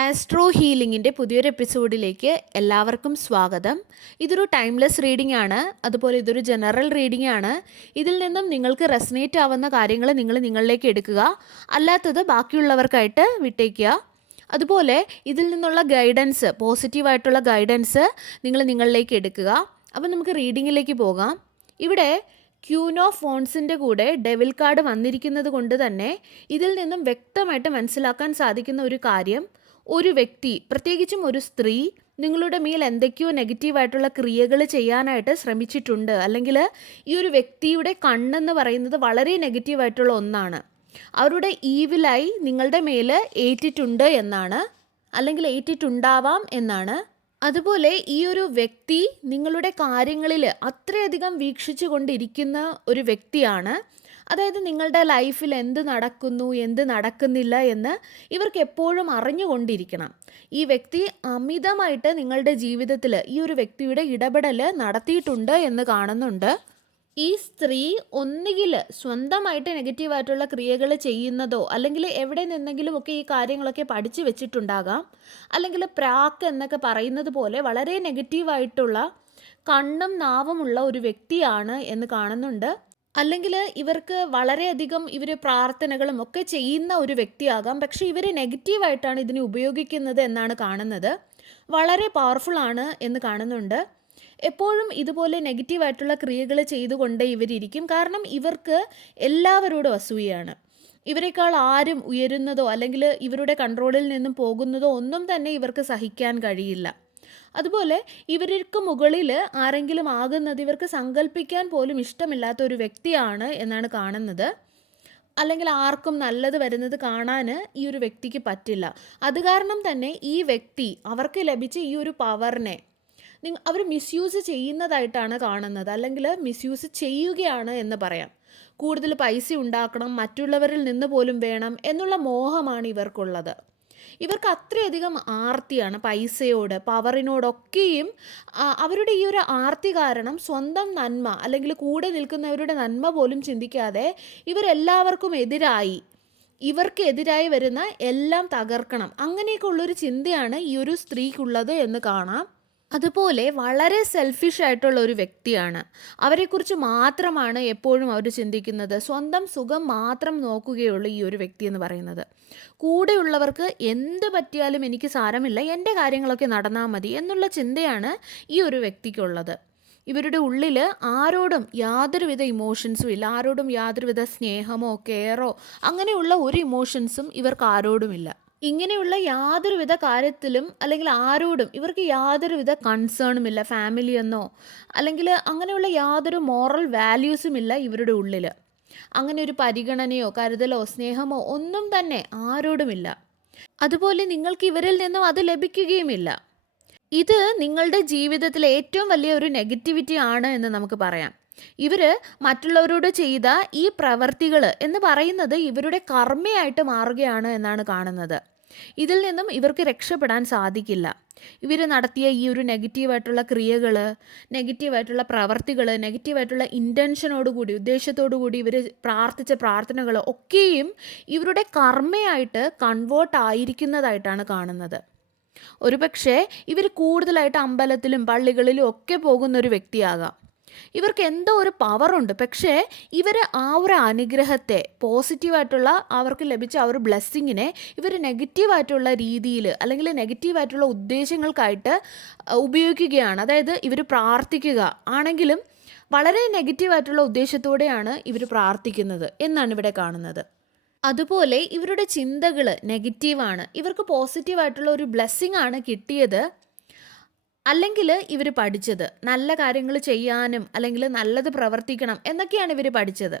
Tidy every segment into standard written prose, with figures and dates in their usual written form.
Astro ഹീലിംഗിൻ്റെ പുതിയൊരു എപ്പിസോഡിലേക്ക് എല്ലാവർക്കും സ്വാഗതം. ഇതൊരു ടൈംലെസ് റീഡിംഗ് ആണ്. അതുപോലെ ഇതൊരു ജനറൽ റീഡിംഗ് ആണ്. ഇതിൽ നിന്നും നിങ്ങൾക്ക് റെസനേറ്റ് ആവുന്ന കാര്യങ്ങൾ നിങ്ങളിലേക്ക് എടുക്കുക, അല്ലാത്തത് ബാക്കിയുള്ളവർക്കായിട്ട് വിട്ടേക്കുക. അതുപോലെ ഇതിൽ നിന്നുള്ള ഗൈഡൻസ്, പോസിറ്റീവായിട്ടുള്ള ഗൈഡൻസ് നിങ്ങളിലേക്ക് എടുക്കുക. അപ്പോൾ നമുക്ക് റീഡിങ്ങിലേക്ക് പോകാം. ഇവിടെ ക്യൂൻ ഓഫ് ഫോൺസിൻ്റെ കൂടെ ഡെവിൽ കാർഡ് വന്നിരിക്കുന്നത് കൊണ്ട് തന്നെ ഇതിൽ നിന്നും വ്യക്തമായിട്ട് മനസ്സിലാക്കാൻ സാധിക്കുന്ന ഒരു കാര്യം, ഒരു വ്യക്തി, പ്രത്യേകിച്ചും ഒരു സ്ത്രീ, നിങ്ങളുടെ മേൽ എന്തൊക്കെയോ നെഗറ്റീവായിട്ടുള്ള ക്രിയകൾ ചെയ്യാനായിട്ട് ശ്രമിച്ചിട്ടുണ്ട്. അല്ലെങ്കിൽ ഈ ഒരു വ്യക്തിയുടെ കണ്ണെന്ന് പറയുന്നത് വളരെ നെഗറ്റീവായിട്ടുള്ള ഒന്നാണ്. അവരുടെ ഈവിലായി നിങ്ങളുടെ മേൽ ഏറ്റിട്ടുണ്ട് എന്നാണ്, അല്ലെങ്കിൽ ഏറ്റിട്ടുണ്ടാവാം എന്നാണ്. അതുപോലെ ഈ ഒരു വ്യക്തി നിങ്ങളുടെ കാര്യങ്ങളിൽ അത്രയധികം വീക്ഷിച്ചു കൊണ്ടിരിക്കുന്ന ഒരു വ്യക്തിയാണ്. അതായത് നിങ്ങളുടെ ലൈഫിൽ എന്ത് നടക്കുന്നു, എന്ത് നടക്കുന്നില്ല എന്ന് ഇവർക്ക് എപ്പോഴും അറിഞ്ഞുകൊണ്ടിരിക്കണം. ഈ വ്യക്തി അമിതമായിട്ട് നിങ്ങളുടെ ജീവിതത്തിൽ ഈ ഒരു വ്യക്തിയുടെ ഇടപെടൽ നടത്തിയിട്ടുണ്ട് എന്ന് കാണുന്നുണ്ട്. ഈ സ്ത്രീ ഒന്നുകിൽ സ്വന്തമായിട്ട് നെഗറ്റീവായിട്ടുള്ള ക്രിയകൾ ചെയ്യുന്നതോ അല്ലെങ്കിൽ എവിടെ നിന്നെങ്കിലുമൊക്കെ ഈ കാര്യങ്ങളൊക്കെ പഠിച്ചു വെച്ചിട്ടുണ്ടാകാം. അല്ലെങ്കിൽ പ്രാക്ക് എന്നൊക്കെ പറയുന്നത് പോലെ വളരെ നെഗറ്റീവായിട്ടുള്ള കണ്ണും നാവുമുള്ള ഒരു വ്യക്തിയാണ് എന്ന് കാണുന്നുണ്ട്. അല്ലെങ്കിൽ ഇവർക്ക് വളരെയധികം പ്രാർത്ഥനകളും ഒക്കെ ചെയ്യുന്ന ഒരു വ്യക്തിയാകാം. പക്ഷേ ഇവർ നെഗറ്റീവായിട്ടാണ് ഇതിനെ ഉപയോഗിക്കുന്നത് എന്നാണ് കാണുന്നത്. വളരെ പവർഫുൾ ആണ് എന്ന് കാണുന്നുണ്ട്. എപ്പോഴും ഇതുപോലെ നെഗറ്റീവായിട്ടുള്ള ക്രിയകൾ ചെയ്തുകൊണ്ടേ ഇവരിയ്ക്കും. കാരണം ഇവർക്ക് എല്ലാവരോടും അസൂയയാണ്. ഇവരെക്കാൾ ആരും ഉയരുന്നതോ അല്ലെങ്കിൽ ഇവരുടെ കൺട്രോളിൽ നിന്നും പോകുന്നതോ ഒന്നും തന്നെ ഇവർക്ക് സഹിക്കാൻ കഴിയില്ല. അതുപോലെ ഇവർക്ക് മുകളിൽ ആരെങ്കിലും ആകുന്നത് ഇവർക്ക് സങ്കല്പിക്കാൻ പോലും ഇഷ്ടമില്ലാത്ത ഒരു വ്യക്തിയാണ് എന്നാണ് കാണുന്നത്. അല്ലെങ്കിൽ ആർക്കും നല്ലത് വരുന്നത് കാണാൻ ഈ ഒരു വ്യക്തിക്ക് പറ്റില്ല. അത് കാരണം തന്നെ ഈ വ്യക്തി അവർക്ക് ലഭിച്ച ഈ ഒരു പവറിനെ അവർ മിസ്യൂസ് ചെയ്യുന്നതായിട്ടാണ് കാണുന്നത്. അല്ലെങ്കിൽ മിസ്യൂസ് ചെയ്യുകയാണ് എന്ന് പറയാം. കൂടുതൽ പൈസ ഉണ്ടാക്കണം, മറ്റുള്ളവരിൽ നിന്ന് പോലും വേണം എന്നുള്ള മോഹമാണ് ഇവർക്കുള്ളത്. ഇവർക്ക് അത്രയധികം ആർത്തിയാണ് പൈസയോട്, പവറിനോടൊക്കെയും. അവരുടെ ഈ ഒരു ആർത്തി കാരണം സ്വന്തം നന്മ അല്ലെങ്കിൽ കൂടെ നിൽക്കുന്നവരുടെ നന്മ പോലും ചിന്തിക്കാതെ ഇവരെല്ലാവർക്കും എതിരായി, ഇവർക്ക് എതിരായി വരുന്ന എല്ലാം തകർക്കണം, അങ്ങനെയൊക്കെ ഉള്ളൊരു ചിന്തയാണ് ഈ ഒരു സ്ത്രീക്കുള്ളത് എന്ന് കാണാം. അതുപോലെ വളരെ സെൽഫിഷ് ആയിട്ടുള്ള ഒരു വ്യക്തിയാണ്. അവരെക്കുറിച്ച് മാത്രമാണ് എപ്പോഴും അവർ ചിന്തിക്കുന്നത്. സ്വന്തം സുഖം മാത്രം നോക്കുകയുള്ളൂ ഈ ഒരു വ്യക്തി എന്ന് പറയുന്നത്. കൂടെയുള്ളവർക്ക് എന്ത് പറ്റിയാലും എനിക്ക് സാരമില്ല, എൻ്റെ കാര്യങ്ങളൊക്കെ നടന്നാൽ മതി എന്നുള്ള ചിന്തയാണ് ഈ ഒരു വ്യക്തിക്കുള്ളത്. ഇവരുടെ ഉള്ളിൽ ആരോടും യാതൊരുവിധ ഇമോഷൻസും ഇല്ല. ആരോടും യാതൊരുവിധ സ്നേഹമോ കെയറോ അങ്ങനെയുള്ള ഒരു ഇമോഷൻസും ഇവർക്ക് ആരോടുമില്ല. ഇങ്ങനെയുള്ള യാതൊരുവിധ കാര്യത്തിലും അല്ലെങ്കിൽ ആരോടും ഇവർക്ക് യാതൊരുവിധ കൺസേണും ഇല്ല. ഫാമിലിയെന്നോ അല്ലെങ്കിൽ അങ്ങനെയുള്ള യാതൊരു മോറൽ വാല്യൂസും ഇല്ല ഇവരുടെ ഉള്ളിൽ. അങ്ങനെ ഒരു പരിഗണനയോ കരുതലോ സ്നേഹമോ ഒന്നും തന്നെ ആരോടുമില്ല. അതുപോലെ നിങ്ങൾക്ക് ഇവരിൽ നിന്നും അത് ലഭിക്കുകയുമില്ല. ഇത് നിങ്ങളുടെ ജീവിതത്തിലെ ഏറ്റവും വലിയ ഒരു നെഗറ്റിവിറ്റി ആണ് എന്ന് നമുക്ക് പറയാം. ഇവർ മറ്റുള്ളവരോട് ചെയ്ത ഈ പ്രവർത്തികൾ എന്ന് പറയുന്നത് ഇവരുടെ കർമ്മയായിട്ട് മാറുകയാണ് എന്നാണ് കാണുന്നത്. ഇതിൽ നിന്നും ഇവർക്ക് രക്ഷപ്പെടാൻ സാധിക്കില്ല. ഇവർ നടത്തിയ ഈ ഒരു നെഗറ്റീവായിട്ടുള്ള ക്രിയകൾ, നെഗറ്റീവായിട്ടുള്ള പ്രവർത്തികൾ, നെഗറ്റീവായിട്ടുള്ള ഇൻറ്റൻഷനോടുകൂടി, ഉദ്ദേശത്തോടുകൂടി ഇവർ പ്രാർത്ഥിച്ച പ്രാർത്ഥനകൾ ഒക്കെയും ഇവരുടെ കർമ്മയായിട്ട് കൺവേർട്ട് ആയിരിക്കുന്നതായിട്ടാണ് കാണുന്നത്. ഒരുപക്ഷെ ഇവർ കൂടുതലായിട്ട് അമ്പലത്തിലും പള്ളികളിലും ഒക്കെ പോകുന്നൊരു വ്യക്തിയാകാം. ഇവർക്ക് എന്തോ ഒരു പവറുണ്ട്. പക്ഷേ ഇവർ ആ ഒരു അനുഗ്രഹത്തെ, പോസിറ്റീവായിട്ടുള്ള അവർക്ക് ലഭിച്ച ആ ഒരു ബ്ലെസ്സിങ്ങിനെ ഇവർ നെഗറ്റീവായിട്ടുള്ള രീതിയിൽ അല്ലെങ്കിൽ നെഗറ്റീവായിട്ടുള്ള ഉദ്ദേശങ്ങൾക്കായിട്ട് ഉപയോഗിക്കുകയാണ്. അതായത് ഇവർ പ്രാർത്ഥിക്കുക ആണെങ്കിലും വളരെ നെഗറ്റീവായിട്ടുള്ള ഉദ്ദേശത്തോടെയാണ് ഇവർ പ്രാർത്ഥിക്കുന്നത് എന്നാണ് ഇവിടെ കാണുന്നത്. അതുപോലെ ഇവരുടെ ചിന്തകൾ നെഗറ്റീവാണ്. ഇവർക്ക് പോസിറ്റീവായിട്ടുള്ള ഒരു ബ്ലെസ്സിങ് ആണ് കിട്ടിയത്, അല്ലെങ്കിൽ ഇവർ പഠിച്ചത് നല്ല കാര്യങ്ങൾ ചെയ്യാനും അല്ലെങ്കിൽ നല്ലത് പ്രവർത്തിക്കണം എന്നൊക്കെയാണ് ഇവർ പഠിച്ചത്.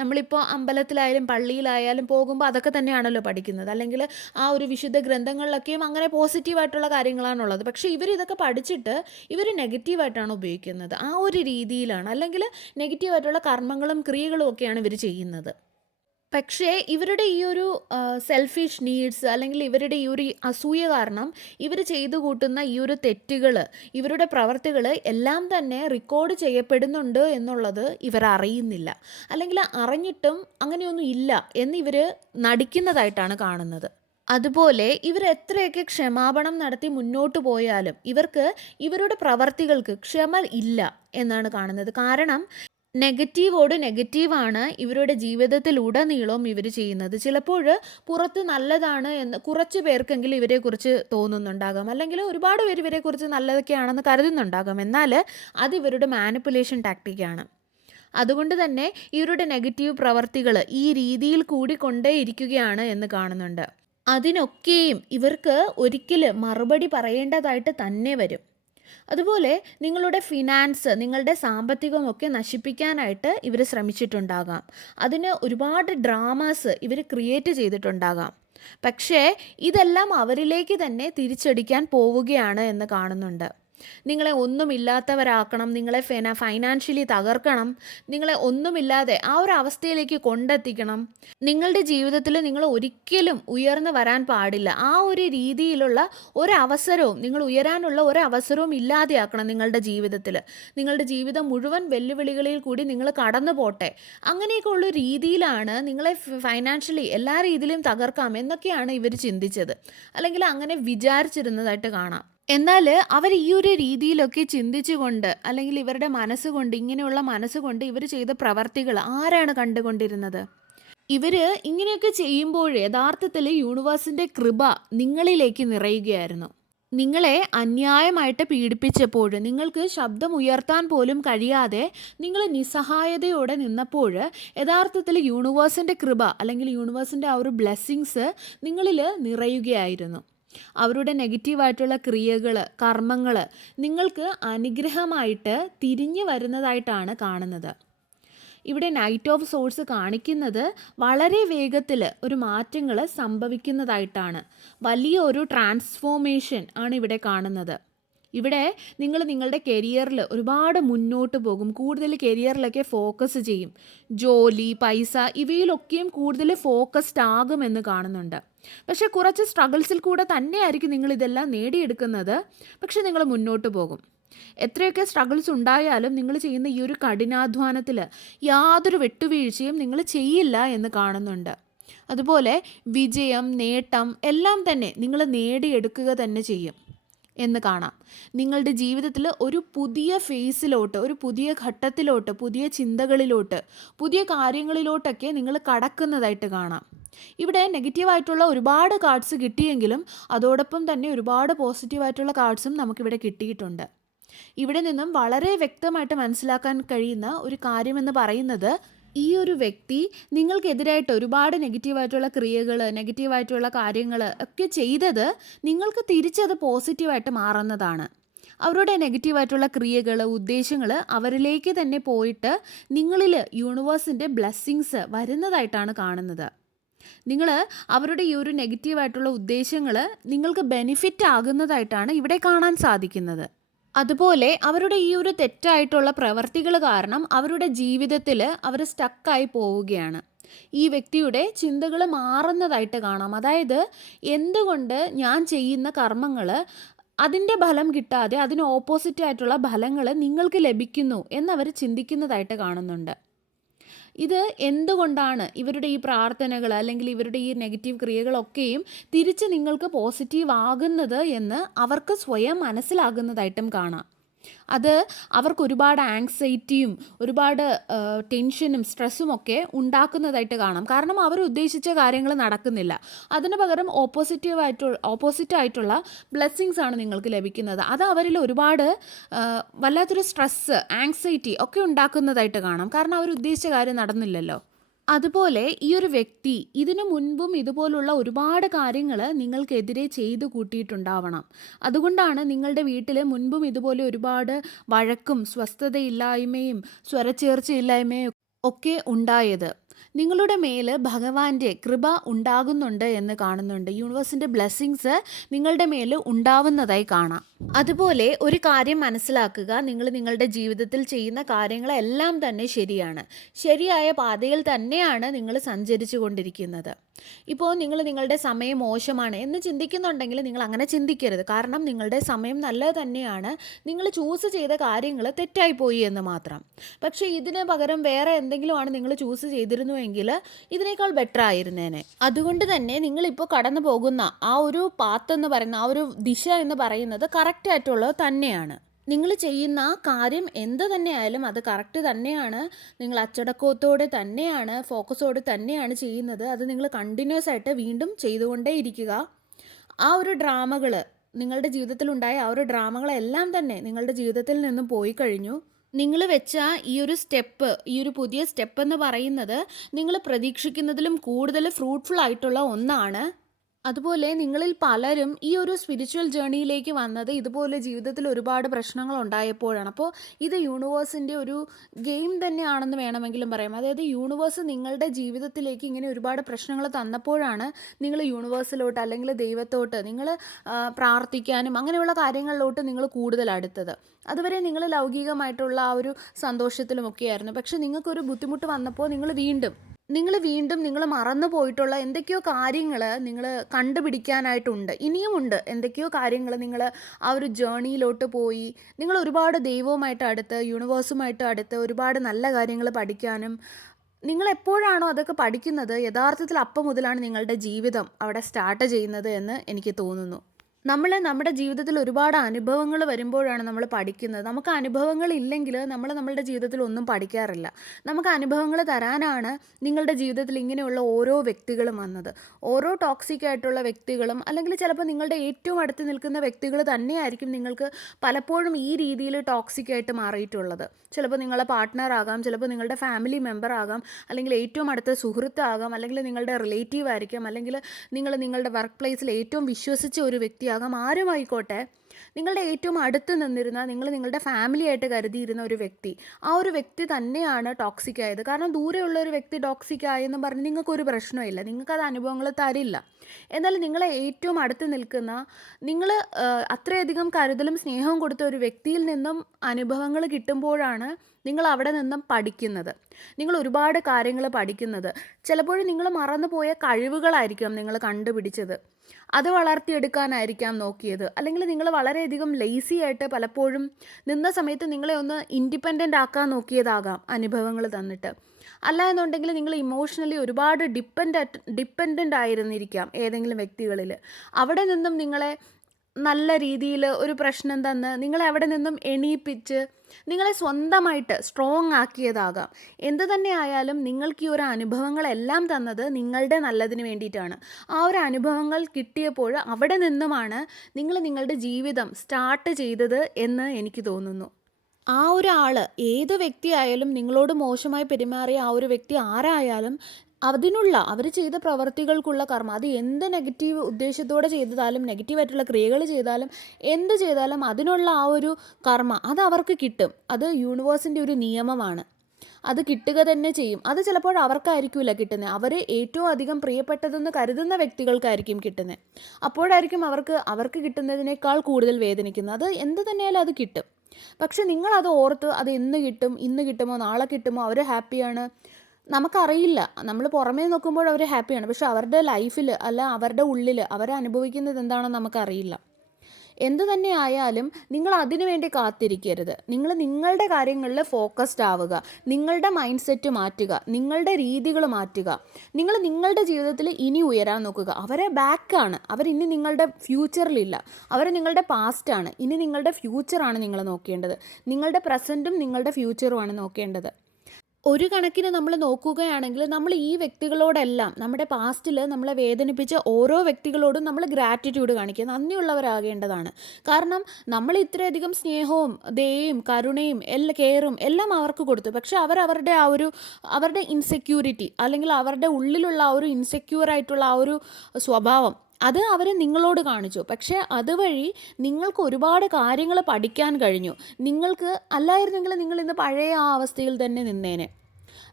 നമ്മളിപ്പോൾ അമ്പലത്തിലായാലും പള്ളിയിലായാലും പോകുമ്പോൾ അതൊക്കെ തന്നെയാണല്ലോ പഠിക്കുന്നത്. അല്ലെങ്കിൽ ആ ഒരു വിശുദ്ധ ഗ്രന്ഥങ്ങളിലൊക്കെയും അങ്ങനെ പോസിറ്റീവായിട്ടുള്ള കാര്യങ്ങളാണുള്ളത്. പക്ഷേ ഇതൊക്കെ പഠിച്ചിട്ട് ഇവർ നെഗറ്റീവായിട്ടാണ് ഉപയോഗിക്കുന്നത്. ആ ഒരു രീതിയിലാണ്, അല്ലെങ്കിൽ നെഗറ്റീവായിട്ടുള്ള കർമ്മങ്ങളും ക്രിയകളും ഒക്കെയാണ് ഇവർ ചെയ്യുന്നത്. പക്ഷേ ഇവരുടെ ഈ ഒരു സെൽഫിഷ് നീഡ്സ് അല്ലെങ്കിൽ ഇവരുടെ ഈ ഒരു അസൂയ കാരണം ഇവർ ചെയ്തു കൂട്ടുന്ന ഈ ഒരു തെറ്റുകൾ, ഇവരുടെ പ്രവർത്തികൾ എല്ലാം തന്നെ റെക്കോർഡ് ചെയ്യപ്പെടുന്നുണ്ട് എന്നുള്ളത് ഇവർ അറിയുന്നില്ല. അല്ലെങ്കിൽ അറിഞ്ഞിട്ടും അങ്ങനെയൊന്നും ഇല്ല എന്ന് ഇവർ നടിക്കുന്നതായിട്ടാണ് കാണുന്നത്. അതുപോലെ ഇവർ എത്രയൊക്കെ ക്ഷമാപണം നടത്തി മുന്നോട്ട് പോയാലും ഇവർക്ക് ഇവരുടെ പ്രവർത്തികൾക്ക് ക്ഷമ ഇല്ല എന്നാണ് കാണുന്നത്. കാരണം നെഗറ്റീവോട് നെഗറ്റീവാണ് ഇവരുടെ ജീവിതത്തിലുടനീളവും ഇവർ ചെയ്യുന്നത്. ചിലപ്പോൾ പുറത്ത് നല്ലതാണ് എന്ന് കുറച്ച് പേർക്കെങ്കിലും ഇവരെക്കുറിച്ച് തോന്നുന്നുണ്ടാകാം, അല്ലെങ്കിൽ ഒരുപാട് പേര് ഇവരെക്കുറിച്ച് നല്ലതൊക്കെയാണെന്ന് കരുതുന്നുണ്ടാകാം. എന്നാൽ അത് ഇവരുടെ മാനിപ്പുലേഷൻ ടാക്ടിക്കാണ്. അതുകൊണ്ട് തന്നെ ഇവരുടെ നെഗറ്റീവ് പ്രവർത്തികൾ ഈ രീതിയിൽ കൂടിക്കൊണ്ടേയിരിക്കുകയാണ് എന്ന് കാണുന്നുണ്ട്. അതിനൊക്കെയും ഇവർക്ക് ഒരിക്കൽ മറുപടി പറയേണ്ടതായിട്ട് തന്നെ വരും. അതുപോലെ നിങ്ങളുടെ ഫിനാൻസ്, നിങ്ങളുടെ സാമ്പത്തികമൊക്കെ നശിപ്പിക്കാനായിട്ട് ഇവർ ശ്രമിച്ചിട്ടുണ്ടാകാം. അതിന് ഒരുപാട് ഡ്രാമാസ് ഇവർ ക്രിയേറ്റ് ചെയ്തിട്ടുണ്ടാകാം. പക്ഷേ ഇതെല്ലാം അവരിലേക്ക് തന്നെ തിരിച്ചടിക്കാൻ പോവുകയാണ് എന്ന് കാണുന്നുണ്ട്. നിങ്ങളെ ഒന്നുമില്ലാത്തവരാക്കണം, നിങ്ങളെ ഫൈനാൻഷ്യലി തകർക്കണം, നിങ്ങളെ ഒന്നുമില്ലാതെ ആ ഒരു അവസ്ഥയിലേക്ക് കൊണ്ടെത്തിക്കണം. നിങ്ങളുടെ ജീവിതത്തിൽ നിങ്ങൾ ഒരിക്കലും ഉയർന്നു വരാൻ പാടില്ല. ആ ഒരു രീതിയിലുള്ള ഒരവസരവും, നിങ്ങൾ ഉയരാനുള്ള ഒരവസരവും ഇല്ലാതെയാക്കണം നിങ്ങളുടെ ജീവിതത്തിൽ. നിങ്ങളുടെ ജീവിതം മുഴുവൻ വെല്ലുവിളികളിൽ കൂടി നിങ്ങൾ കടന്നു പോട്ടെ. അങ്ങനെയൊക്കെ ഉള്ള രീതിയിലാണ് നിങ്ങളെ ഫൈനാൻഷ്യലി എല്ലാ രീതിയിലും തകർക്കാം എന്നൊക്കെയാണ് ഇവർ ചിന്തിച്ചത്, അല്ലെങ്കിൽ അങ്ങനെ വിചാരിച്ചിരുന്നതായിട്ട് കാണാം. എന്നാൽ അവർ ഈ ഒരു രീതിയിലൊക്കെ ചിന്തിച്ചുകൊണ്ട്, അല്ലെങ്കിൽ ഇവരുടെ മനസ്സുകൊണ്ട്, ഇങ്ങനെയുള്ള മനസ്സുകൊണ്ട് ഇവർ ചെയ്ത പ്രവർത്തികൾ ആരാണ് കണ്ടുകൊണ്ടിരുന്നത്? ഇവർ ഇങ്ങനെയൊക്കെ ചെയ്യുമ്പോൾ യഥാർത്ഥത്തിൽ യൂണിവേഴ്സിൻ്റെ കൃപ നിങ്ങളിലേക്ക് നിറയുകയായിരുന്നു. നിങ്ങളെ അന്യായമായിട്ട് പീഡിപ്പിച്ചപ്പോൾ, നിങ്ങൾക്ക് ശബ്ദം ഉയർത്താൻ പോലും കഴിയാതെ നിങ്ങൾ നിസ്സഹായതയോടെ നിന്നപ്പോൾ യഥാർത്ഥത്തിൽ യൂണിവേഴ്സിൻ്റെ കൃപ, അല്ലെങ്കിൽ യൂണിവേഴ്സിൻ്റെ ആ ഒരു ബ്ലെസ്സിങ്സ് നിങ്ങളിൽ നിറയുകയായിരുന്നു. അവരുടെ നെഗറ്റീവായിട്ടുള്ള ക്രിയകൾ, കർമ്മങ്ങൾ നിങ്ങൾക്ക് അനുഗ്രഹമായിട്ട് തിരിഞ്ഞു വരുന്നതായിട്ടാണ് കാണുന്നത്. ഇവിടെ നൈറ്റ് ഓഫ് സോഴ്സ് കാണിക്കുന്നത് വളരെ വേഗത്തിൽ ഒരു മാറ്റങ്ങൾ സംഭവിക്കുന്നതായിട്ടാണ്. വലിയ ഒരു ട്രാൻസ്ഫോർമേഷൻ ആണ് ഇവിടെ കാണുന്നത്. ഇവിടെ നിങ്ങൾ നിങ്ങളുടെ കരിയറിൽ ഒരുപാട് മുന്നോട്ട് പോകും, കൂടുതൽ കരിയറിലൊക്കെ ഫോക്കസ് ചെയ്യും. ജോലി, പൈസ ഇവയിലൊക്കെയും കൂടുതൽ ഫോക്കസ്ഡ് ആകുമെന്ന് കാണുന്നുണ്ട്. പക്ഷേ കുറച്ച് സ്ട്രഗിൾസിൽ കൂടെ തന്നെയായിരിക്കും നിങ്ങൾ ഇതെല്ലാം നേടിയെടുക്കുന്നത്. പക്ഷെ നിങ്ങൾ മുന്നോട്ട് പോകും. എത്രയൊക്കെ സ്ട്രഗിൾസ് ഉണ്ടായാലും നിങ്ങൾ ചെയ്യുന്ന ഈ ഒരു കഠിനാധ്വാനത്തിൽ യാതൊരു വെട്ടുവീഴ്ചയും നിങ്ങൾ ചെയ്യില്ല എന്ന് കാണുന്നുണ്ട്. അതുപോലെ വിജയം, നേട്ടം എല്ലാം തന്നെ നിങ്ങൾ നേടിയെടുക്കുക തന്നെ ചെയ്യും എന്ന് കാണാം. നിങ്ങളുടെ ജീവിതത്തിൽ ഒരു പുതിയ ഫേസിലോട്ട്, ഒരു പുതിയ ഘട്ടത്തിലോട്ട്, പുതിയ ചിന്തകളിലോട്ട്, പുതിയ കാര്യങ്ങളിലോട്ടൊക്കെ നിങ്ങൾ കടക്കുന്നതായിട്ട് കാണാം. ഇവിടെ നെഗറ്റീവായിട്ടുള്ള ഒരുപാട് കാർഡ്സ് കിട്ടിയെങ്കിലും അതോടൊപ്പം തന്നെ ഒരുപാട് പോസിറ്റീവായിട്ടുള്ള കാർഡ്സും നമുക്കിവിടെ കിട്ടിയിട്ടുണ്ട്. ഇവിടെ നിന്നും വളരെ വ്യക്തമായിട്ട് മനസ്സിലാക്കാൻ കഴിയുന്ന ഒരു കാര്യമെന്ന് പറയുന്നത്, ഈ ഒരു വ്യക്തി നിങ്ങൾക്കെതിരായിട്ട് ഒരുപാട് നെഗറ്റീവായിട്ടുള്ള ക്രിയകൾ, നെഗറ്റീവായിട്ടുള്ള കാര്യങ്ങൾ ഒക്കെ ചെയ്തത് നിങ്ങൾക്ക് തിരിച്ചത് പോസിറ്റീവായിട്ട് മാറുന്നതാണ്. അവരുടെ നെഗറ്റീവായിട്ടുള്ള ക്രിയകൾ, ഉദ്ദേശങ്ങൾ അവരിലേക്ക് തന്നെ പോയിട്ട് നിങ്ങളിൽ യൂണിവേഴ്സിൻ്റെ ബ്ലെസ്സിങ്സ് വരുന്നതായിട്ടാണ് കാണുന്നത്. നിങ്ങൾ അവരുടെ ഈ ഒരു നെഗറ്റീവായിട്ടുള്ള ഉദ്ദേശങ്ങൾ നിങ്ങൾക്ക് ബെനിഫിറ്റ് ആകുന്നതായിട്ടാണ് ഇവിടെ കാണാൻ സാധിക്കുന്നത്. അതുപോലെ അവരുടെ ഈ ഒരു തെറ്റായിട്ടുള്ള പ്രവർത്തികൾ കാരണം അവരുടെ ജീവിതത്തിൽ അവർ സ്റ്റക്കായി പോവുകയാണ്. ഈ വ്യക്തിയുടെ ചിന്തകൾ മാറുന്നതായിട്ട് കാണാം. അതായത് എന്തുകൊണ്ട് ഞാൻ ചെയ്യുന്ന കർമ്മങ്ങൾ അതിൻ്റെ ഫലം കിട്ടാതെ അതിന് ഓപ്പോസിറ്റായിട്ടുള്ള ഫലങ്ങൾ നിങ്ങൾക്ക് ലഭിക്കുന്നു എന്നവർ ചിന്തിക്കുന്നതായിട്ട് കാണുന്നുണ്ട്. ഇത് എന്തുകൊണ്ടാണ് ഇവരുടെ ഈ പ്രാർത്ഥനകൾ, അല്ലെങ്കിൽ ഇവരുടെ ഈ നെഗറ്റീവ് ക്രിയകളൊക്കെയും തിരിച്ച് നിങ്ങൾക്ക് പോസിറ്റീവ് ആകുന്നത് എന്ന് അവർക്ക് സ്വയം മനസ്സിലാകുന്നതായിട്ടും കാണാം. അത് അവർക്ക് ഒരുപാട് ആങ്സൈറ്റിയും ഒരുപാട് ടെൻഷനും സ്ട്രെസ്സും ഒക്കെ ഉണ്ടാക്കുന്നതായിട്ട് കാണാം. കാരണം അവർ ഉദ്ദേശിച്ച കാര്യങ്ങൾ നടക്കുന്നില്ല. അതിന് പകരം ഓപ്പോസിറ്റായിട്ടുള്ള ബ്ലെസ്സിങ്സ് ആണ് നിങ്ങൾക്ക് ലഭിക്കുന്നത്. അത് അവരിൽ ഒരുപാട് വല്ലാത്തൊരു സ്ട്രെസ്സ്, ആങ്സൈറ്റി ഒക്കെ ഉണ്ടാക്കുന്നതായിട്ട് കാണാം. കാരണം അവർ ഉദ്ദേശിച്ച കാര്യം നടന്നില്ലല്ലോ. അതുപോലെ ഈ ഒരു വ്യക്തി ഇതിനു മുൻപും ഇതുപോലുള്ള ഒരുപാട് കാര്യങ്ങൾ നിങ്ങൾക്കെതിരെ ചെയ്തു കൂട്ടിയിട്ടുണ്ടാവണം. അതുകൊണ്ടാണ് നിങ്ങളുടെ വീട്ടിൽ മുൻപും ഇതുപോലെ ഒരുപാട് വഴക്കും സ്വസ്ഥതയില്ലായ്മയും സ്വരച്ചേർച്ചയില്ലായ്മയും ഒക്കെ ഉണ്ടായത്. നിങ്ങളുടെ മേൽ ഭഗവാന്റെ കൃപ ഉണ്ടാകുന്നുണ്ട് എന്ന് കാണുന്നുണ്ട്. യൂണിവേഴ്സിൻ്റെ ബ്ലെസ്സിങ്സ് നിങ്ങളുടെ മേൽ ഉണ്ടാവുന്നതായി കാണാം. അതുപോലെ ഒരു കാര്യം മനസ്സിലാക്കുക, നിങ്ങൾ നിങ്ങളുടെ ജീവിതത്തിൽ ചെയ്യുന്ന കാര്യങ്ങളെല്ലാം തന്നെ ശരിയാണ്. ശരിയായ പാതയിൽ തന്നെയാണ് നിങ്ങൾ സഞ്ചരിച്ചു കൊണ്ടിരിക്കുന്നത്. ഇപ്പോൾ നിങ്ങൾ നിങ്ങളുടെ സമയം മോശമാണ് എന്ന് ചിന്തിക്കുന്നുണ്ടെങ്കിൽ നിങ്ങൾ അങ്ങനെ ചിന്തിക്കരുത്. കാരണം നിങ്ങളുടെ സമയം നല്ലത് തന്നെയാണ്. നിങ്ങൾ ചൂസ് ചെയ്ത കാര്യങ്ങൾ തെറ്റായിപ്പോയി എന്ന് മാത്രം. പക്ഷേ ഇതിന് പകരം വേറെ എന്തെങ്കിലുമാണ് നിങ്ങൾ ചൂസ് ചെയ്തിരുന്നത് ചെയ്തിരുന്നുവെങ്കിൽ ഇതിനേക്കാൾ ബെറ്റർ ആയിരുന്നേനെ. അതുകൊണ്ട് തന്നെ നിങ്ങളിപ്പോൾ കടന്നു പോകുന്ന ആ ഒരു പാത്ത് എന്ന് പറയുന്ന ആ ഒരു ദിശ എന്ന് പറയുന്നത് കറക്റ്റായിട്ടുള്ളത് തന്നെയാണ്. നിങ്ങൾ ചെയ്യുന്ന കാര്യം എന്ത് തന്നെയായാലും അത് കറക്റ്റ് തന്നെയാണ്. നിങ്ങൾ അച്ചടക്കത്തോടെ തന്നെയാണ്, ഫോക്കസോടെ തന്നെയാണ് ചെയ്യുന്നത്. അത് നിങ്ങൾ കണ്ടിന്യൂസ് ആയിട്ട് വീണ്ടും ചെയ്തുകൊണ്ടേ ഇരിക്കുക. ആ ഒരു ഡ്രാമകൾ, നിങ്ങളുടെ ജീവിതത്തിലുണ്ടായ ആ ഒരു ഡ്രാമകളെല്ലാം തന്നെ നിങ്ങളുടെ ജീവിതത്തിൽ നിന്നും പോയി കഴിഞ്ഞു. നിങ്ങൾ വെച്ച ഈ ഒരു സ്റ്റെപ്പ്, ഈ ഒരു പുതിയ സ്റ്റെപ്പ് എന്ന് പറയുന്നത് നിങ്ങൾ പ്രതീക്ഷിക്കുന്നതിലും കൂടുതൽ ഫ്രൂട്ട്ഫുൾ ആയിട്ടുള്ള ഒന്നാണ്. അതുപോലെ നിങ്ങളിൽ പലരും ഈ ഒരു സ്പിരിച്വൽ ജേണിയിലേക്ക് വന്നത് ഇതുപോലെ ജീവിതത്തിൽ ഒരുപാട് പ്രശ്നങ്ങൾ ഉണ്ടായപ്പോഴാണ്. അപ്പോൾ ഇത് യൂണിവേഴ്സിൻ്റെ ഒരു ഗെയിം തന്നെയാണെന്ന് വേണമെങ്കിലും പറയാം. അതായത് യൂണിവേഴ്സ് നിങ്ങളുടെ ജീവിതത്തിലേക്ക് ഇങ്ങനെ ഒരുപാട് പ്രശ്നങ്ങൾ തന്നപ്പോഴാണ് നിങ്ങൾ യൂണിവേഴ്സിലോട്ട് അല്ലെങ്കിൽ ദൈവത്തോട്ട് നിങ്ങൾ പ്രാർത്ഥിക്കാനും അങ്ങനെയുള്ള കാര്യങ്ങളിലോട്ട് നിങ്ങൾ കൂടുതൽ അടുത്തത്. അതുവരെ നിങ്ങൾ ലൗകികമായിട്ടുള്ള ആ ഒരു സന്തോഷത്തിലുമൊക്കെയായിരുന്നു. പക്ഷെ നിങ്ങൾക്കൊരു ബുദ്ധിമുട്ട് വന്നപ്പോൾ നിങ്ങൾ മറന്നു പോയിട്ടുള്ള എന്തൊക്കെയോ കാര്യങ്ങൾ നിങ്ങൾ കണ്ടുപിടിക്കാനായിട്ടുണ്ട്. ഇനിയുമുണ്ട് എന്തൊക്കെയോ കാര്യങ്ങൾ. നിങ്ങൾ ആ ഒരു ജേണിയിലോട്ട് പോയി നിങ്ങൾ ഒരുപാട് ദൈവവുമായിട്ട് അടുത്ത്, യൂണിവേഴ്സുമായിട്ട് അടുത്ത് ഒരുപാട് നല്ല കാര്യങ്ങൾ പഠിക്കാനും, നിങ്ങൾ എപ്പോഴാണോ അതൊക്കെ പഠിക്കുന്നത് യഥാർത്ഥത്തിൽ അപ്പം മുതലാണ് നിങ്ങളുടെ ജീവിതം അവിടെ സ്റ്റാർട്ട് ചെയ്യുന്നത് എന്ന് എനിക്ക് തോന്നുന്നു. നമ്മുടെ ജീവിതത്തിൽ ഒരുപാട് അനുഭവങ്ങൾ വരുമ്പോഴാണ് നമ്മൾ പഠിക്കുന്നത്. നമുക്ക് അനുഭവങ്ങൾ ഇല്ലെങ്കിൽ നമ്മളുടെ ജീവിതത്തിൽ ഒന്നും പഠിക്കാറില്ല. നമുക്ക് അനുഭവങ്ങൾ തരാനാണ് നിങ്ങളുടെ ജീവിതത്തിൽ ഇങ്ങനെയുള്ള ഓരോ വ്യക്തികളും വന്നത്. ഓരോ ടോക്സിക് ആയിട്ടുള്ള വ്യക്തികളും അല്ലെങ്കിൽ ചിലപ്പോൾ നിങ്ങളുടെ ഏറ്റവും അടുത്ത് നിൽക്കുന്ന വ്യക്തികൾ തന്നെയായിരിക്കും നിങ്ങൾക്ക് പലപ്പോഴും ഈ രീതിയിൽ ടോക്സിക് ആയിട്ട് മാറിയിട്ടുള്ളത്. ചിലപ്പോൾ നിങ്ങളുടെ പാർട്ട്ണർ ആകാം, ചിലപ്പോൾ നിങ്ങളുടെ ഫാമിലി മെമ്പർ ആകാം, അല്ലെങ്കിൽ ഏറ്റവും അടുത്ത സുഹൃത്താകാം, അല്ലെങ്കിൽ നിങ്ങളുടെ റിലേറ്റീവ് ആയിരിക്കാം, അല്ലെങ്കിൽ നിങ്ങളുടെ വർക്ക് പ്ലേസിൽ ഏറ്റവും വിശ്വസിച്ച ഒരു വ്യക്തിയാകാം. ആരുമായിക്കോട്ടെ, നിങ്ങളുടെ ഏറ്റവും അടുത്ത് നിന്നിരുന്ന, നിങ്ങളുടെ ഫാമിലി ആയിട്ട് കരുതിയിരുന്ന ഒരു വ്യക്തി, ആ ഒരു വ്യക്തി തന്നെയാണ് ടോക്സിക് ആയത്. കാരണം ദൂരെയുള്ള ഒരു വ്യക്തി ടോക്സിക് ആയെന്ന് പറഞ്ഞ് നിങ്ങൾക്കൊരു പ്രശ്നമില്ല, നിങ്ങൾക്കത് അനുഭവങ്ങൾ തരില്ല. എന്നാൽ നിങ്ങളെ ഏറ്റവും അടുത്ത് നിൽക്കുന്ന, നിങ്ങൾ അത്രയധികം കരുതലും സ്നേഹവും കൊടുത്ത ഒരു വ്യക്തിയിൽ നിന്നും അനുഭവങ്ങൾ കിട്ടുമ്പോഴാണ് നിങ്ങൾ അവിടെ നിന്നും പഠിക്കുന്നത്. നിങ്ങൾ ഒരുപാട് കാര്യങ്ങൾ പഠിക്കുന്നത്. ചിലപ്പോഴും നിങ്ങൾ മറന്നുപോയ കഴിവുകളായിരിക്കും നിങ്ങൾ കണ്ടുപിടിച്ചത്, അത് വളർത്തിയെടുക്കാനായിരിക്കാം നോക്കിയത്. അല്ലെങ്കിൽ നിങ്ങൾ വളരെയധികം ലേസി ആയിട്ട് പലപ്പോഴും നിന്ന സമയത്ത് നിങ്ങളെ ഒന്ന് ഇൻഡിപെൻഡൻ്റ് ആക്കാൻ നോക്കിയതാകാം അനുഭവങ്ങൾ തന്നിട്ട്. അല്ല എന്നുണ്ടെങ്കിൽ നിങ്ങൾ ഇമോഷണലി ഒരുപാട് ഡിപ്പെൻഡൻ്റ് ആയിരുന്നിരിക്കാം ഏതെങ്കിലും വ്യക്തികളിൽ. അവിടെ നിന്നും നിങ്ങളെ നല്ല രീതിയിൽ ഒരു പ്രശ്നം തന്ന് നിങ്ങളെ അവിടെ നിന്നും എണീപ്പിച്ച് നിങ്ങളെ സ്വന്തമായിട്ട് സ്ട്രോങ് ആക്കിയതാകാം. എന്തു തന്നെ ആയാലും നിങ്ങൾക്ക് ഈ ഒരു അനുഭവങ്ങളെല്ലാം തന്നത് നിങ്ങളുടെ നല്ലതിന് വേണ്ടിയിട്ടാണ്. ആ ഒരു അനുഭവങ്ങൾ കിട്ടിയപ്പോൾ അവിടെ നിന്നുമാണ് നിങ്ങൾ നിങ്ങളുടെ ജീവിതം സ്റ്റാർട്ട് ചെയ്തത് എന്ന് എനിക്ക് തോന്നുന്നു. ആ ഒരാൾ, ഏത് വ്യക്തിയായാലും, നിങ്ങളോട് മോശമായി പെരുമാറിയ ആ ഒരു വ്യക്തി ആരായാലും അവർ ചെയ്ത പ്രവർത്തികൾക്കുള്ള കർമ്മ, അത് എന്ത് നെഗറ്റീവ് ഉദ്ദേശത്തോടെ ചെയ്താലും, നെഗറ്റീവായിട്ടുള്ള ക്രിയകൾ ചെയ്താലും, എന്ത് ചെയ്താലും അതിനുള്ള ആ ഒരു കർമ്മ അത് അവർക്ക് കിട്ടും. അത് യൂണിവേഴ്സിൻ്റെ ഒരു നിയമമാണ്. അത് കിട്ടുക തന്നെ ചെയ്യും. അത് ചിലപ്പോൾ അവർക്കായിരിക്കില്ല കിട്ടുന്നത്, അവർ ഏറ്റവും അധികം പ്രിയപ്പെട്ടതെന്ന് കരുതുന്ന വ്യക്തികൾക്കായിരിക്കും കിട്ടുന്നത്. അപ്പോഴായിരിക്കും അവർക്ക് കിട്ടുന്നതിനേക്കാൾ കൂടുതൽ വേദനിക്കുന്നത്. അത് എന്ത് തന്നെയായാലും അത് കിട്ടും. പക്ഷെ നിങ്ങളത് ഓർത്ത് അത് എന്ന് കിട്ടും, ഇന്ന് കിട്ടുമോ, നാളെ കിട്ടുമോ, അവർ ഹാപ്പിയാണ്, നമുക്കറിയില്ല. നമ്മൾ പുറമേ നോക്കുമ്പോൾ അവർ ഹാപ്പിയാണ്, പക്ഷെ അവരുടെ ലൈഫിൽ അല്ല അവരുടെ ഉള്ളിൽ അവരനുഭവിക്കുന്നത് എന്താണെന്ന് നമുക്കറിയില്ല. എന്തു തന്നെ ആയാലും നിങ്ങൾ അതിനു വേണ്ടി കാത്തിരിക്കരുത്. നിങ്ങൾ നിങ്ങളുടെ കാര്യങ്ങളിൽ ഫോക്കസ്ഡ് ആവുക, നിങ്ങളുടെ മൈൻഡ് സെറ്റ് മാറ്റുക, നിങ്ങളുടെ രീതികൾ മാറ്റുക. നിങ്ങളുടെ ജീവിതത്തിൽ ഇനി ഉയരാൻ നോക്കുക. അവരെ ബാക്കാണ്, അവരിനി നിങ്ങളുടെ ഫ്യൂച്ചറിലില്ല, അവർ നിങ്ങളുടെ പാസ്റ്റാണ്. ഇനി നിങ്ങളുടെ ഫ്യൂച്ചറാണ് നിങ്ങൾ നോക്കേണ്ടത്. നിങ്ങളുടെ പ്രസൻറ്റും നിങ്ങളുടെ ഫ്യൂച്ചറുമാണ് നോക്കേണ്ടത്. ഒരു കണക്കിന് നമ്മൾ നോക്കുകയാണെങ്കിൽ നമ്മൾ ഈ വ്യക്തികളോടെല്ലാം, നമ്മുടെ പാസ്റ്റിൽ നമ്മളെ വേദനിപ്പിച്ച ഓരോ വ്യക്തികളോടും നമ്മൾ ഗ്രാറ്റിറ്റ്യൂഡ് കാണിക്കുക, നന്ദിയുള്ളവരാകേണ്ടതാണ്. കാരണം നമ്മൾ ഇത്രയധികം സ്നേഹവും ദയയും കരുണയും കെയറും എല്ലാം അവർക്ക് കൊടുത്തു. പക്ഷെ അവരുടെ ഇൻസെക്യൂരിറ്റി, അല്ലെങ്കിൽ അവരുടെ ഉള്ളിലുള്ള ആ ഒരു ഇൻസെക്യൂറായിട്ടുള്ള ആ ഒരു സ്വഭാവം, അത് അവർ നിങ്ങളോട് കാണിച്ചു. പക്ഷേ അതുവഴി നിങ്ങൾക്ക് ഒരുപാട് കാര്യങ്ങൾ പഠിക്കാൻ കഴിഞ്ഞു. നിങ്ങൾക്ക് അല്ലായിരുന്നെങ്കിൽ നിങ്ങൾ ഇന്ന് പഴയ ആ അവസ്ഥയിൽ തന്നെ നിന്നേനെ.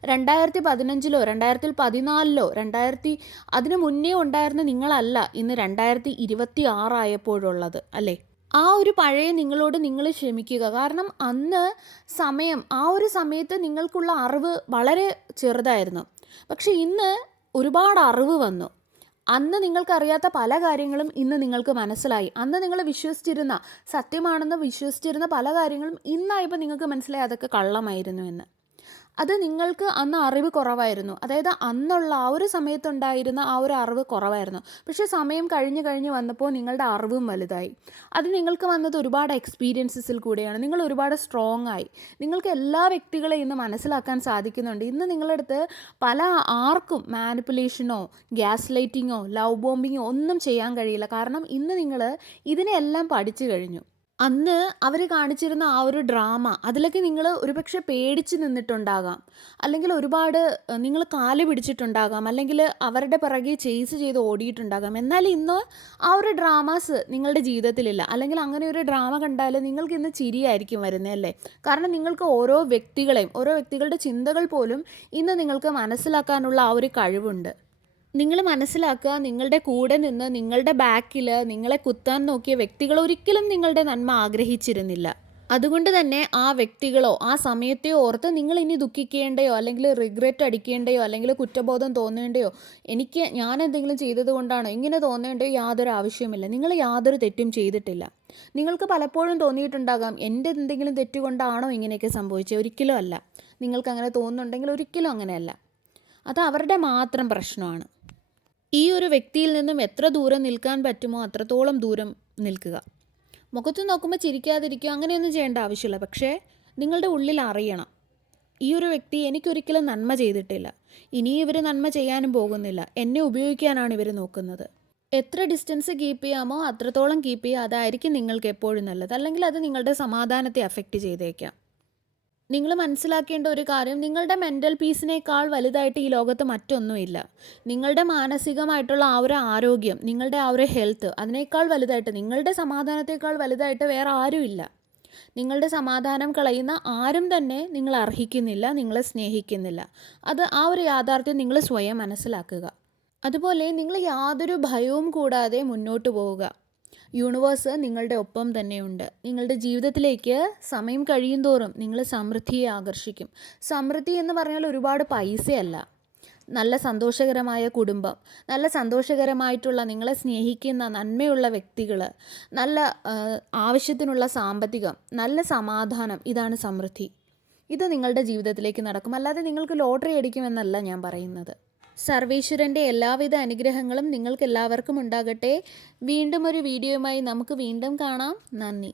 2015 2014 അതിനു മുന്നേ ഉണ്ടായിരുന്ന നിങ്ങളല്ല ഇന്ന് 2026 ആയപ്പോഴുള്ളത്, അല്ലേ? ആ ഒരു പഴയ നിങ്ങളോട് നിങ്ങൾ ക്ഷമിക്കുക. കാരണം ആ ഒരു സമയത്ത് നിങ്ങൾക്കുള്ള അറിവ് വളരെ ചെറുതായിരുന്നു. പക്ഷെ ഇന്ന് ഒരുപാട് അറിവ് വന്നു. അന്ന് നിങ്ങൾക്കറിയാത്ത പല കാര്യങ്ങളും ഇന്ന് നിങ്ങൾക്ക് മനസ്സിലായി. അന്ന് നിങ്ങൾ സത്യമാണെന്ന് വിശ്വസിച്ചിരുന്ന പല കാര്യങ്ങളും ഇന്നായപ്പോൾ നിങ്ങൾക്ക് മനസ്സിലായി അതൊക്കെ കള്ളമായിരുന്നു എന്ന്. അത് നിങ്ങൾക്ക് അന്ന് അറിവ് കുറവായിരുന്നു. അതായത് അന്നുള്ള ആ ഒരു സമയത്തുണ്ടായിരുന്ന ആ ഒരു അറിവ് കുറവായിരുന്നു. പക്ഷേ സമയം കഴിഞ്ഞ് കഴിഞ്ഞ് വന്നപ്പോൾ നിങ്ങളുടെ അറിവും വലുതായി. അത് നിങ്ങൾക്ക് വന്നത് ഒരുപാട് എക്സ്പീരിയൻസസിൽ കൂടെയാണ്. നിങ്ങൾ ഒരുപാട് സ്ട്രോങ് ആയി. നിങ്ങൾക്ക് എല്ലാ വ്യക്തികളെയും ഇന്ന് മനസ്സിലാക്കാൻ സാധിക്കുന്നുണ്ട്. ഇന്ന് നിങ്ങളുടെ അടുത്ത് ആർക്കും മാനിപ്പുലേഷനോ ഗ്യാസ് ലൈറ്റിങ്ങോ ലവ് ബോംബിങ്ങോ ഒന്നും ചെയ്യാൻ കഴിയില്ല. കാരണം ഇന്ന് നിങ്ങൾ ഇതിനെല്ലാം പഠിച്ചു കഴിഞ്ഞു. അന്ന് അവർ കാണിച്ചിരുന്ന ആ ഒരു ഡ്രാമ അതിലൊക്കെ നിങ്ങൾ ഒരുപക്ഷെ പേടിച്ച് നിന്നിട്ടുണ്ടാകാം. അല്ലെങ്കിൽ ഒരുപാട് നിങ്ങൾ കാല് പിടിച്ചിട്ടുണ്ടാകാം. അല്ലെങ്കിൽ അവരുടെ പിറകെ ചേസ് ചെയ്ത് ഓടിയിട്ടുണ്ടാകാം. എന്നാൽ ഇന്ന് ആ ഒരു ഡ്രാമാസ് നിങ്ങളുടെ ജീവിതത്തിലില്ല. അല്ലെങ്കിൽ അങ്ങനെ ഒരു ഡ്രാമ കണ്ടാൽ നിങ്ങൾക്ക് ഇന്ന് ചിരിയായിരിക്കും വരുന്നത് അല്ലേ? കാരണം നിങ്ങൾക്ക് ഓരോ വ്യക്തികളുടെ ചിന്തകൾ പോലും ഇന്ന് നിങ്ങൾക്ക് മനസ്സിലാക്കാനുള്ള ആ ഒരു കഴിവുണ്ട്. നിങ്ങൾ മനസ്സിലാക്കുക, നിങ്ങളുടെ കൂടെ നിന്ന് നിങ്ങളുടെ ബാക്കിൽ നിങ്ങളെ കുത്താൻ നോക്കിയ വ്യക്തികൾ ഒരിക്കലും നിങ്ങളുടെ നന്മ ആഗ്രഹിച്ചിരുന്നില്ല. അതുകൊണ്ട് തന്നെ ആ വ്യക്തികളോ ആ സമയത്തെയോ ഓർത്ത് നിങ്ങൾ ഇനി ദുഃഖിക്കേണ്ടയോ അല്ലെങ്കിൽ റിഗ്രറ്റ് അടിക്കേണ്ടയോ അല്ലെങ്കിൽ കുറ്റബോധം തോന്നേണ്ടയോ ഞാൻ എന്തെങ്കിലും ചെയ്തത് കൊണ്ടാണോ ഇങ്ങനെ തോന്നേണ്ടയോ യാതൊരു ആവശ്യവുമില്ല. നിങ്ങൾ യാതൊരു തെറ്റും ചെയ്തിട്ടില്ല. നിങ്ങൾക്ക് പലപ്പോഴും തോന്നിയിട്ടുണ്ടാകാം എൻ്റെ എന്തെങ്കിലും തെറ്റുകൊണ്ടാണോ ഇങ്ങനെയൊക്കെ സംഭവിച്ചത്. ഒരിക്കലും അല്ല. നിങ്ങൾക്ക് അങ്ങനെ തോന്നുന്നുണ്ടെങ്കിൽ ഒരിക്കലും അങ്ങനെയല്ല. അത് അവരുടെ മാത്രം പ്രശ്നമാണ്. ഈ ഒരു വ്യക്തിയിൽ നിന്നും എത്ര ദൂരം നിൽക്കാൻ പറ്റുമോ അത്രത്തോളം ദൂരം നിൽക്കുക. മുഖത്ത് നോക്കുമ്പോൾ ചിരിക്കാതിരിക്കുക, അങ്ങനെയൊന്നും ചെയ്യേണ്ട ആവശ്യമില്ല. പക്ഷേ നിങ്ങളുടെ ഉള്ളിൽ അറിയണം, ഈ ഒരു വ്യക്തി എനിക്കൊരിക്കലും നന്മ ചെയ്തിട്ടില്ല, ഇനിയും ഇവർ നന്മ ചെയ്യാനും പോകുന്നില്ല, എന്നെ ഉപയോഗിക്കാനാണ് ഇവർ നോക്കുന്നത്. എത്ര ഡിസ്റ്റൻസ് കീപ്പ് ചെയ്യാമോ അത്രത്തോളം കീപ്പ് ചെയ്യുക. അതായിരിക്കും നിങ്ങൾക്ക് എപ്പോഴും നല്ലത്. അല്ലെങ്കിൽ അത് നിങ്ങളുടെ സമാധാനത്തെ അഫക്റ്റ് ചെയ്തേക്കാം. നിങ്ങൾ മനസ്സിലാക്കേണ്ട ഒരു കാര്യം, നിങ്ങളുടെ മെൻ്റൽ പീസിനേക്കാൾ വലുതായിട്ട് ഈ ലോകത്ത് മറ്റൊന്നുമില്ല. നിങ്ങളുടെ മാനസികമായിട്ടുള്ള ആ ഒരു ആരോഗ്യം, നിങ്ങളുടെ ആ ഒരു ഹെൽത്ത്, അതിനേക്കാൾ വലുതായിട്ട്, നിങ്ങളുടെ സമാധാനത്തേക്കാൾ വലുതായിട്ട് വേറെ ആരുമില്ല. നിങ്ങളുടെ സമാധാനം കളയുന്ന ആരും തന്നെ നിങ്ങൾ അർഹിക്കുന്നില്ല, നിങ്ങളെ സ്നേഹിക്കുന്നില്ല. ആ ഒരു യാഥാർത്ഥ്യം നിങ്ങൾ സ്വയം മനസ്സിലാക്കുക. അതുപോലെ നിങ്ങൾ യാതൊരു ഭയവും കൂടാതെ മുന്നോട്ട് പോവുക. യൂണിവേഴ്സ് നിങ്ങളുടെ ഒപ്പം തന്നെയുണ്ട്. നിങ്ങളുടെ ജീവിതത്തിലേക്ക് സമയം കഴിയുന്തോറും നിങ്ങൾ സമൃദ്ധിയെ ആകർഷിക്കും. സമൃദ്ധി എന്ന് പറഞ്ഞാൽ ഒരുപാട് പൈസയല്ല. നല്ല സന്തോഷകരമായ കുടുംബം, നല്ല സന്തോഷകരമായിട്ടുള്ള നിങ്ങളെ സ്നേഹിക്കുന്ന നന്മയുള്ള വ്യക്തികൾ, നല്ല ആവശ്യത്തിനുള്ള സാമ്പത്തികം, നല്ല സമാധാനം, ഇതാണ് സമൃദ്ധി. ഇത് നിങ്ങളുടെ ജീവിതത്തിലേക്ക് നടക്കും. അല്ലാതെ നിങ്ങൾക്ക് ലോട്ടറി അടിക്കുമെന്നല്ല ഞാൻ പറയുന്നത്. സർവേശ്വരൻ്റെ എല്ലാവിധ അനുഗ്രഹങ്ങളും നിങ്ങൾക്ക് എല്ലാവർക്കും ഉണ്ടാകട്ടെ. വീണ്ടും ഒരു വീഡിയോയുമായി നമുക്ക് വീണ്ടും കാണാം. നന്ദി.